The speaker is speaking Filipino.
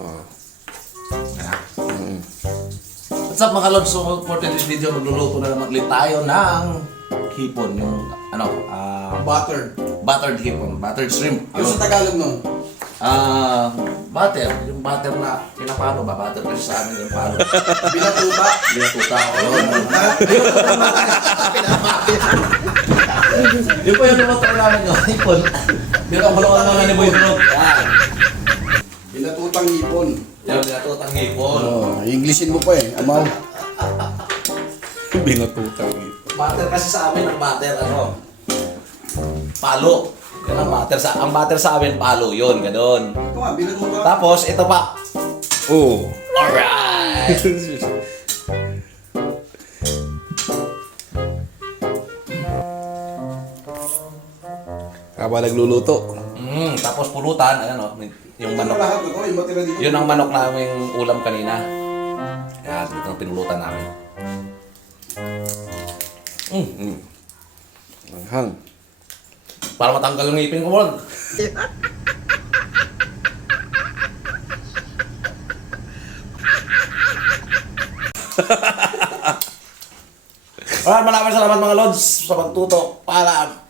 Oh. What's up mga lods? So for today's video, magluluto na naman ulit tayo ng hipon. Yung buttered hipon, buttered shrimp. Ano sa Tagalog nun? Butter. Yung butter na pinapalo ba? Butter kasi sa amin yung palo. Binatuta. Binatuta ko. Yung po yung lumoto namin yung hipon. Binapalokan mo na ni Boy Drop. Yan. Binatutang hipon. Yung binatutang hipon. Oh, Englishin mo pa eh. Amaw. Binatutang ito. Butter kasi sa amin ang butter palo. Yan ang butter sa amin palo yun, ganun. Ito nga, binatuta. Tapos ito pa. Oh. Alright. Habang nagluluto. Tapos pulutan, ayan o, yung Ano manok. lahat ito? Yung matira dito. Yun ang manok naming ulam kanina. Yan, ito ang pinulutan namin. Anghang. Para matanggal yung ngipin ko mo. Maraming salamat mga lods sa pagtutok. Paalam.